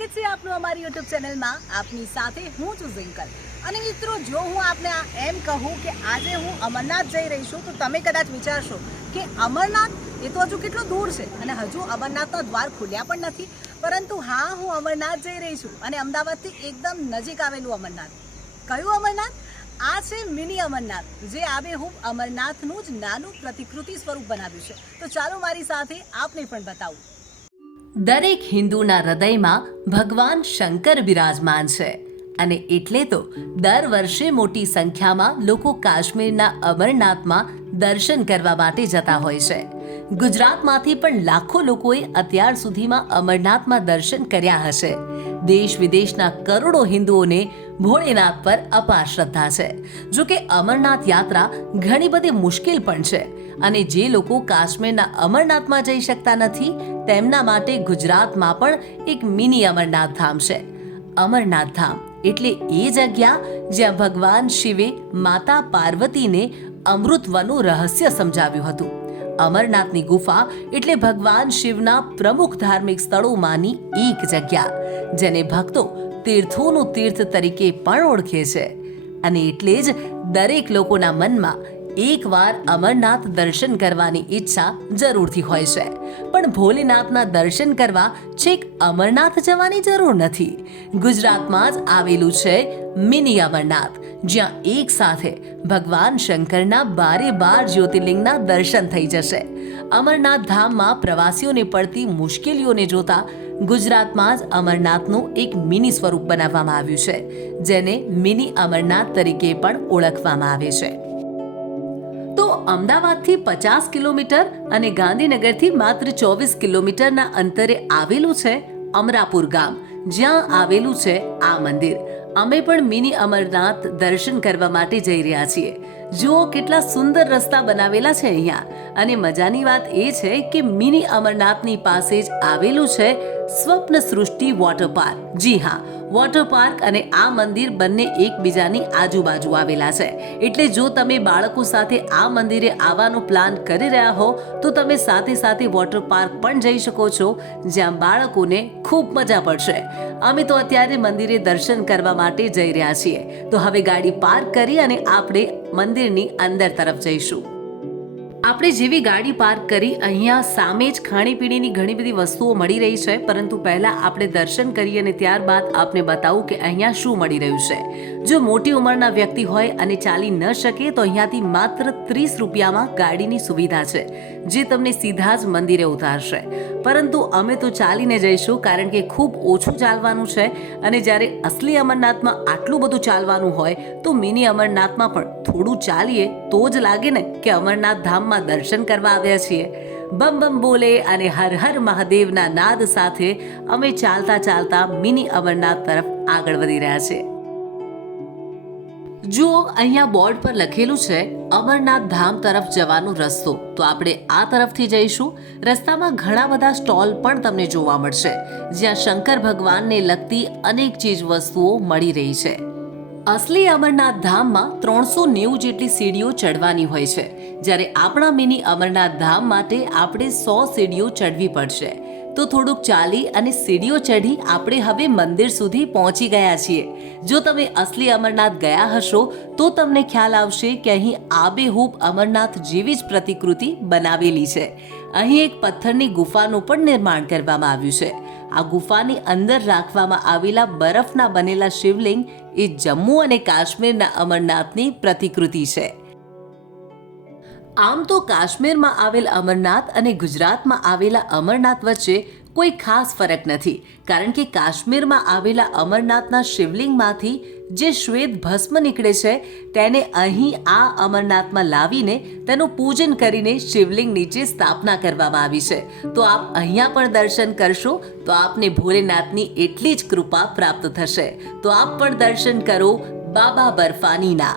સ્વાગત છે આપનું અમારી યુટ્યુબ ચેનલમાં. આપની સાથે હું છું ઝિંકલ. અને મિત્રો, જો હું આપને એમ કહું કે આજે હું અમરનાથ જઈ રહી છું, તો તમે કદાચ વિચારશો કે અમરનાથ એ તો હજુ કેટલું દૂર છે? અને હજુ અમરનાથના દ્વાર ખુલ્યા પણ નથી. પરંતુ હા, હું અમરનાથ જઈ રહી છું અને અમદાવાદથી એકદમ નજીક આવેલું અમરનાથ. કયું અમરનાથ? આ છે મિની અમરનાથ, જે આબેહૂબ અમરનાથનું જ નાનું પ્રતિકૃતિ સ્વરૂપ બનાવ્યું છે. તો ચાલો મારી સાથે આપને પણ બતાવું. દરેક હિન્દુના હૃદયમાં ભગવાન શંકર બિરાજમાન છે. અને એટલે તો દર વર્ષે મોટી સંખ્યામાં લોકો કાશ્મીરના અમરનાથમાં દર્શન કરવા માટે જતા હોય છે. ગુજરાતમાંથી પણ લાખો લોકોએ અત્યાર સુધીમાં અમરનાથમાં દર્શન કર્યા હશે. દેશ વિદેશના કરોડો હિન્દુઓને ભોળેનાથ પર અપાર શ્રદ્ધા છે. જો કે અમરનાથ યાત્રા ઘણી બધી મુશ્કેલ પણ છે અને જે લોકો કાશ્મીરના અમરનાથમાં જઈ શકતા નથી, તેમના માટે ગુજરાતમાં પણ એક મિની અમરનાથ ધામ છે. અમરનાથ ધામ એટલે એ જગ્યા જ્યાં ભગવાન શિવે માતા પાર્વતીને અમૃતવનું રહસ્ય સમજાવ્યું હતું. અમરનાથની ગુફા એટલે ભગવાન શિવના પ્રમુખ ધાર્મિક સ્થળોમાંની એક જગ્યા, જેને ભક્તો તીર્થોનું તીર્થ તરીકે પણ ઓળખે છે. અને એટલે જ દરેક લોકોના મનમાં એકવાર અમરનાથ દર્શન કરવાની ઈચ્છા જરૂરથી હોય છે. પણ ભોલેનાથના દર્શન કરવા છેક અમરનાથ જવાની જરૂર નથી. ગુજરાતમાં જ આવેલું છે મિની અમરનાથ, જ્યાં એક સાથે ભગવાન શંકરના બારે બાર જ્યોતિર્લિંગના દર્શન થઈ જશે. અમરનાથ ધામમાં પ્રવાસીઓને પડતી મુશ્કેલીઓને જોતા ગુજરાતમાં જ અમરનાથનું એક મિની સ્વરૂપ બનાવવામાં આવ્યું છે, જેને મિની અમરનાથ તરીકે પણ ઓળખવામાં આવે છે. તો અમદાવાદથી પચાસ કિલોમીટર અને ગાંધીનગરથી માત્ર ચોવીસ કિલોમીટરના અંતરે આવેલું છે અમરાપુર ગામ. જ્યાં આવેલું છે આ મંદિર. અમે પણ મિની અમરનાથ દર્શન કરવા માટે જઈ રહ્યા છીએ. જુઓ કેટલા સુંદર રસ્તા બનાવેલા છે અહીંયા. અને મજાની વાત એ છે કે મિની અમરનાથની પાસે જ આવેલું છે સ્વપ્ન સૃષ્ટિ વોટર પાર્ક જી હા વોટર પાર્ક અને આ મંદિર બંને એકબીજાની આજુબાજુ આવેલા છે. એટલે જો તમે બાળકો સાથે આ મંદિરે આવવાનો પ્લાન કરી રહ્યા હો, તો તમે સાથે સાથે વોટર પાર્ક પણ જઈ શકો છો, જ્યાં બાળકોને ખૂબ મજા પડશે. અમે તો અત્યારે મંદિરે દર્શન કરવા માટે જઈ રહ્યા છીએ. તો હવે ગાડી પાર્ક કરી અને આપણે મંદિરની અંદર તરફ જઈશું. આપણે જેવી ગાડી પાર્ક કરી, અહીંયા સામે જ ખાણીપીણીની ઘણી બધી વસ્તુઓ મળી રહી છે. પરંતુ પહેલા આપણે દર્શન કરીએ અને ત્યારબાદ આપને બતાવું કે અહીંયા શું મળી રહ્યું છે. જો મોટી ઉંમરના વ્યક્તિ હોય અને ચાલી ન શકે, તો અહીંયાથી માત્ર ત્રીસ રૂપિયામાં ગાડીની સુવિધા છે, જે તમને સીધા જ મંદિરે ઉતારશે. પરંતુ અમે તો ચાલીને જઈશું, કારણ કે ખૂબ ઓછું ચાલવાનું છે. અને જ્યારે અસલી અમરનાથમાં આટલું બધું ચાલવાનું હોય, તો મિની અમરનાથમાં પણ થોડું ચાલીએ તો જ લાગે ને કે અમરનાથ ધામમાં દર્શન કરવા આવ્યા છીએ. બમ બમ બોલે અને હર હર મહાદેવના નાદ સાથે અમે ચાલતા ચાલતા મિની અમરનાથ તરફ આગળ વધી રહ્યા છીએ. જુઓ, અહીંયા બોર્ડ પર લખેલું છે, અમરનાથ ધામ તરફ જવાનો રસ્તો. તો આપણે આ તરફથી જઈશું. રસ્તામાં ઘણા બધા સ્ટોલ પણ તમને જોવા મળશે, જ્યાં શંકર ભગવાનને લગતી અનેક ચીજ વસ્તુઓ મળી રહી છે. અસલી અમરનાથ ધામમાં ત્રણસો નેવું જેટલી સીડીઓ ચડવાની હોય છે. જ્યારે આપણા મિની અમરનાથ ધામ માટે આપણે સો સીડીઓ ચડવી પડશે. તો થોડુંક ચાલી અને સીડીઓ ચઢી આપણે હવે મંદિર સુધી પહોંચી ગયા છીએ. જો તમે અસલી અમરનાથ ગયા હશો, તો તમને ખ્યાલ આવશે કે અહીં આબેહૂબ અમરનાથ જેવી જ પ્રતિકૃતિ બનાવેલી છે. અહીં એક પથ્થરની ગુફાનું પણ નિર્માણ કરવામાં આવ્યું છે. આ ગુફાની અંદર રાખવામાં આવેલા બરફના બનેલા શિવલિંગ એ જમ્મુ અને કાશ્મીરના અમરનાથની પ્રતિકૃતિ છે. આમ તો કાશ્મીરમાં આવેલ અમરનાથ અને ગુજરાતમાં આવેલા અમરનાથ વચ્ચે કોઈ ખાસ ફરક નથી, કારણ કે કાશ્મીરમાં આવેલા અમરનાથના શિવલિંગમાંથી જે શ્વેત ભસ્મ નીકળે છે, તેને અહીં આ અમરનાથમાં લાવીને તેનું પૂજન કરીને શિવલિંગ નીચે સ્થાપના કરવામાં આવી છે. તો આપ અહીંયા પણ દર્શન કરશો, તો આપને ભોલેનાથની એટલી જ કૃપા પ્રાપ્ત થશે. તો આપ પણ દર્શન કરો બાબા બર્ફાનીના.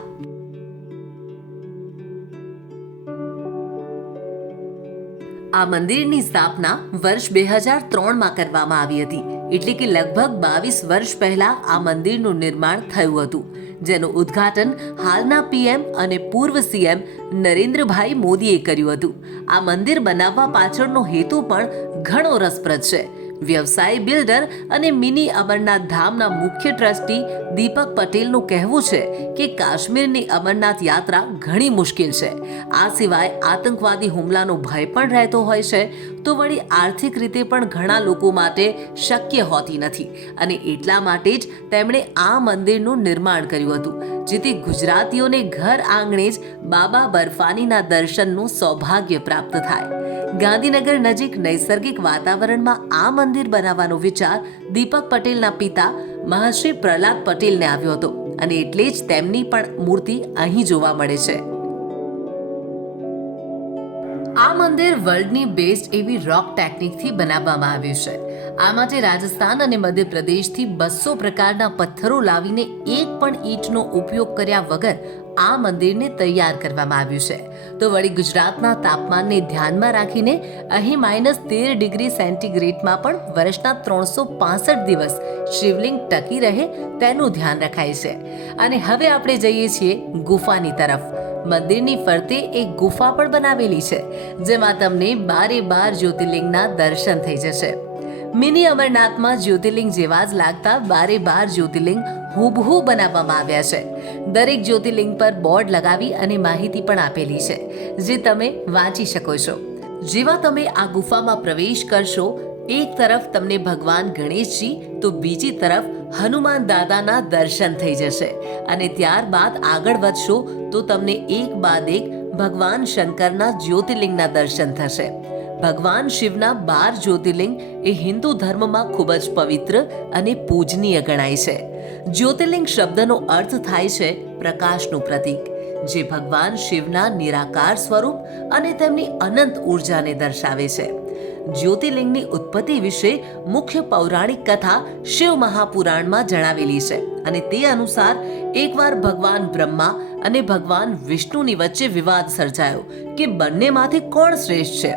આ મંદિરની સ્થાપના વર્ષ બે હજાર ત્રણમાં કરવામાં આવી હતી. એટલે કે લગભગ બાવીસ વર્ષ પહેલા આ મંદિરનું નિર્માણ થયું હતું, જેનું ઉદ્ઘાટન હાલના પીએમ અને પૂર્વ સીએમ નરેન્દ્રભાઈ મોદીએ કર્યું હતું. આ મંદિર બનાવવા પાછળનો હેતુ પણ ઘણો રસપ્રદ છે. વ્યવસાય બિલ્ડર અને મિની અમરનાથ ધામના મુખ્ય ટ્રસ્ટી દીપક પટેલનું કહેવું છે કે કાશ્મીરની અમરનાથ યાત્રા ઘણી મુશ્કેલ છે. આ સિવાય આતંકવાદી હુમલાનો ભય પણ રહેતો હોય છે, તો વળી આર્થિક રીતે પણ ઘણા લોકો માટે શક્ય હોતી નથી. અને એટલા માટે જ તેમણે આ મંદિરનું નિર્માણ કર્યું હતું, જેથી ગુજરાતીઓને ઘર આંગણે જ બાબા બર્ફાનીના દર્શનનું સૌભાગ્ય પ્રાપ્ત થાય. ગાંધીનગર નજીક નૈસર્ગિક વાતાવરણમાં આ મંદિર બનાવવાનો વિચાર દીપક પટેલના પિતા મહર્ષિ પ્રહલાદ પટેલને આવ્યો હતો અને એટલે જ તેમની પણ મૂર્તિ અહીં જોવા મળે છે. આ મંદિર વર્લ્ડની બેસ્ટ એવી રોક ટેકનિકથી બનાવવામાં આવ્યું છે. આ માટે રાજસ્થાન અને મધ્યપ્રદેશથી બસો પ્રકારના પથ્થરો લાવીને એક પણ ઈંટનો ઉપયોગ કર્યા વગર આ મંદિરને તૈયાર કરવામાં આવ્યું છે. તો વળી ગુજરાતના તાપમાનને ધ્યાનમાં રાખીને અહીં માઇનસ તેર ડિગ્રી સેન્ટીગ્રેડમાં પણ વર્ષના ત્રણસો પાસઠ દિવસ શિવલિંગ ટકી રહે તેનું ધ્યાન રખાય છે. અને હવે આપણે જઈએ છીએ ગુફાની તરફ. મંદિરની ફરતે એક ગુફા પણ બનાવેલી છે, જેમાં તમને બારે બાર જ્યોતિર્લિંગના દર્શન થઈ જશે. મિની અમરનાથમાં જ્યોતિર્લિંગ જેવા જ લાગતા બારે બાર જ્યોતિર્લિંગ હુબહુ બનાવવામાં આવ્યા છે. દરેક જ્યોતિર્લિંગ પર બોર્ડ લગાવી અને માહિતી પણ આપેલી છે, જે તમે વાંચી શકો છો. જેવા તમે આ ગુફામાં પ્રવેશ કરશો, એક તરફ તમને ભગવાન ગણેશજી, તો બીજી તરફ હનુમાન દાદાના દર્શન થઈ જશે. અને ત્યારબાદ આગળ વધશો, તો તમને એક બાદ એક ભગવાન શંકરના જ્યોતિર્લિંગના દર્શન થશે. ભગવાન શિવના બાર જ્યોતિર્લિંગ એ હિન્દુ ધર્મમાં ખૂબ જ પવિત્ર અને પૂજનીય ગણાય છે. જ્યોતિર્લિંગ શબ્દનો અર્થ થાય છે પ્રકાશનું પ્રતીક, જે ભગવાન શિવના નિરાકાર સ્વરૂપ અને તેમની અનંત ઉર્જાને દર્શાવે છે. જ્યોતિર્લિંગની ઉત્પત્તિ વિશે મુખ્ય પૌરાણિક કથા શિવ મહાપુરાણમાં જણાવેલી છે અને તે અનુસાર એકવાર ભગવાન બ્રહ્મા અને ભગવાન વિષ્ણુની વચ્ચે વિવાદ સર્જાયો કે બંનેમાંથી કોણ શ્રેષ્ઠ છે.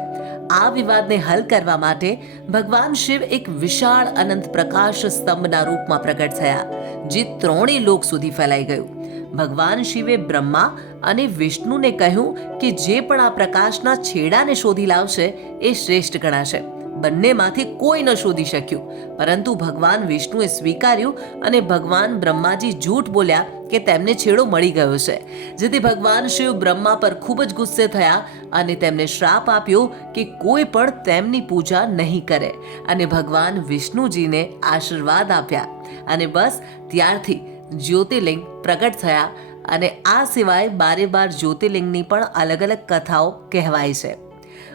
આ વિવાદને હલ કરવા માટે ભગવાન શિવ એક વિશાળ અનંત પ્રકાશ સ્તંભના રૂપમાં પ્રગટ થયા, જે ત્રણેય લોક સુધી ફેલાઈ ગયું. ભગવાન શિવે બ્રહ્મા અને વિષ્ણુને કહ્યું કે જે પણ આ પ્રકાશના છેડાને શોધી લાવશે, એ શ્રેષ્ઠ ગણાશે. બંનેમાંથી કોઈ ન શોધી શક્યું. પરંતુ ભગવાન વિષ્ણુએ સ્વીકાર્યું અને ભગવાન બ્રહ્માજી જૂઠ બોલ્યા કે તેમને છેડો મળી ગયો છે. જેથી ભગવાન શિવ બ્રહ્મા પર ખૂબ જ ગુસ્સે થયા અને તેમને શ્રાપ આપ્યો કે કોઈ પણ તેમની પૂજા નહીં કરે. અને ભગવાન વિષ્ણુજીને આશીર્વાદ આપ્યા. અને બસ ત્યારથી જ્યોતિર્લિંગ પ્રગટ થયા. અને આ સિવાય બારે બાર જ્યોતિર્લિંગની પણ અલગ અલગ કથાઓ કહેવાય છે.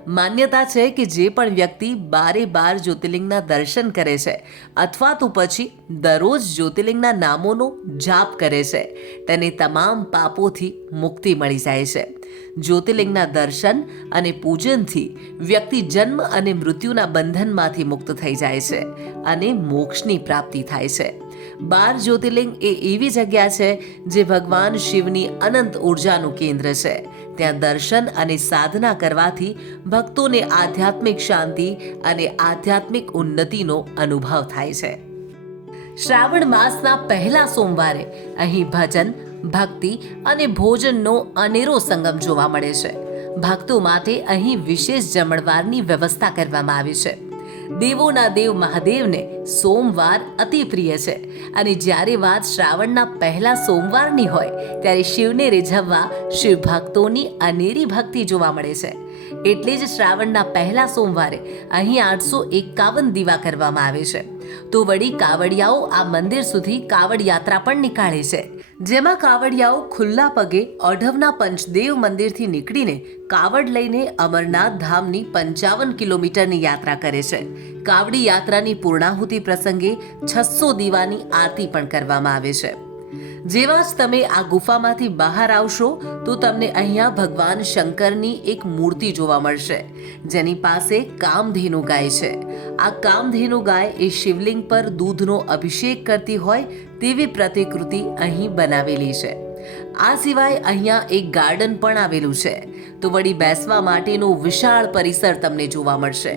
માન્યતા છે કે જે પણ વ્યક્તિ બારે બાર જ્યોતિર્લિંગના દર્શન કરે છે અથવા તો પછી દરરોજ જ્યોતિર્લિંગના નામોનો જાપ કરે છે, તેને તમામ પાપોથી મુક્તિ મળી જાય છે. જ્યોતિર્લિંગના દર્શન અને પૂજનથી વ્યક્તિ જન્મ અને મૃત્યુના બંધનમાંથી મુક્ત થઈ જાય છે અને મોક્ષની પ્રાપ્તિ થાય છે. બાર જ્યોતિર્લિંગ એ એવી જગ્યા છે જે ભગવાન શિવની અનંત ઉર્જાનું કેન્દ્ર છે. ત્યાં દર્શન અને સાધના કરવાથી ભક્તોને આધ્યાત્મિક શાંતિ અને આધ્યાત્મિક ઉન્નતિનો અનુભવ થાય છે. શ્રાવણ માસના પહેલા સોમવારે અહીં ભજન, ભક્તિ અને ભોજનનો અનેરો સંગમ જોવા મળે છે. ભક્તો માટે અહીં વિશેષ જમણવારની વ્યવસ્થા કરવામાં આવી છે. દેવોના દેવ મહાદેવને સોમવાર અતિ પ્રિય છે. અને જ્યારે વાત શ્રાવણના પહેલા સોમવારની હોય, ત્યારે શિવને રીઝવવા શિવ ભક્તોની અનેરી ભક્તિ જોવા મળે છે. એટલે જ શ્રાવણના પહેલા સોમવારે અહીં આઠસો એકાવન દીવા કરવામાં આવે છે. તો વળી કાવડિયાઓ આ મંદિર સુધી કાવડ યાત્રા પણ નીકાળે છે. જેમાં કાવડિયાઓ ખુલ્લા પગે ઓઢવના પંચદેવ મંદિરથી નીકળીને કાવડ લઈને અમરનાથ ધામની પંચાવન કિલોમીટરની યાત્રા કરે છે. કાવડી યાત્રાની પૂર્ણાહુતિ પ્રસંગે છસો દીવાની આરતી પણ કરવામાં આવે છે. જેવા જ તમે આ ગુફામાંથી બહાર આવશો, તો તમને અહીંયા ભગવાન શંકરની એક મૂર્તિ જોવા મળશે, જેની પાસે કામધેનુ ગાય છે. આ કામધેનુ ગાય એ શિવલિંગ પર દૂધનો અભિષેક કરતી હોય તેવી પ્રતિકૃતિ અહીં બનાવેલી છે. આ સિવાય અહીંયા એક ગાર્ડન પણ આવેલું છે. તો વળી બેસવા માટેનું વિશાળ પરિસર તમને જોવા મળશે.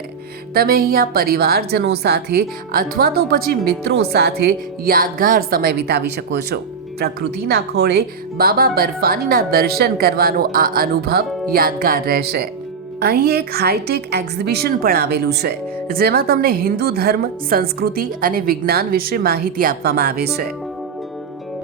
તમે અહીંયા પરિવારજનો સાથે અથવા તો પછી મિત્રો સાથે યાદગાર સમય વિતાવી શકો છો. પ્રકૃતિના ખોળે બાબા બર્ફાનીના દર્શન કરવાનો આ અનુભવ યાદગાર રહેશે. અહીં એક હાઈટેક એક્ઝિબિશન પણ આવેલું છે, જેમાં તમને હિન્દુ ધર્મ, સંસ્કૃતિ અને વિજ્ઞાન વિશે માહિતી આપવામાં આવે છે.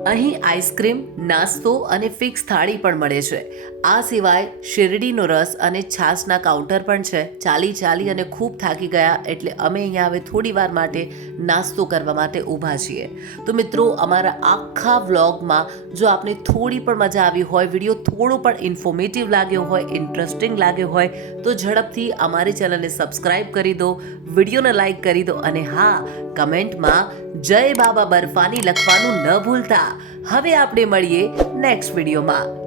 અહીં આઈસ્ક્રીમ નાસ્તો અને ફિક્સ થાળી પણ મળે છે. આ સિવાય શેરડીનો રસ અને છાશના કાઉન્ટર પણ છે. ચાલી ચાલી અને ખૂબ થાકી ગયા એટલે અમે અહીંયા હવે થોડી વાર માટે નાસ્તો કરવા માટે ઊભા છીએ. તો મિત્રો, અમારા આખા વ્લોગમાં જો આપને થોડી પણ મજા આવી હોય, વીડિયો થોડો પણ ઇન્ફોર્મેટિવ લાગ્યો હોય ઇન્ટરેસ્ટિંગ લાગ્યો હોય, તો ઝડપથી અમારી ચેનલને સબસ્ક્રાઇબ કરી દો, વિડીયોને લાઈક કરી દો અને હા, કમેન્ટમાં જય બાબા બર્ફાની લખવાનું ન ભૂલતા. હવે આપણે મળીએ નેક્સ્ટ વિડીયોમાં.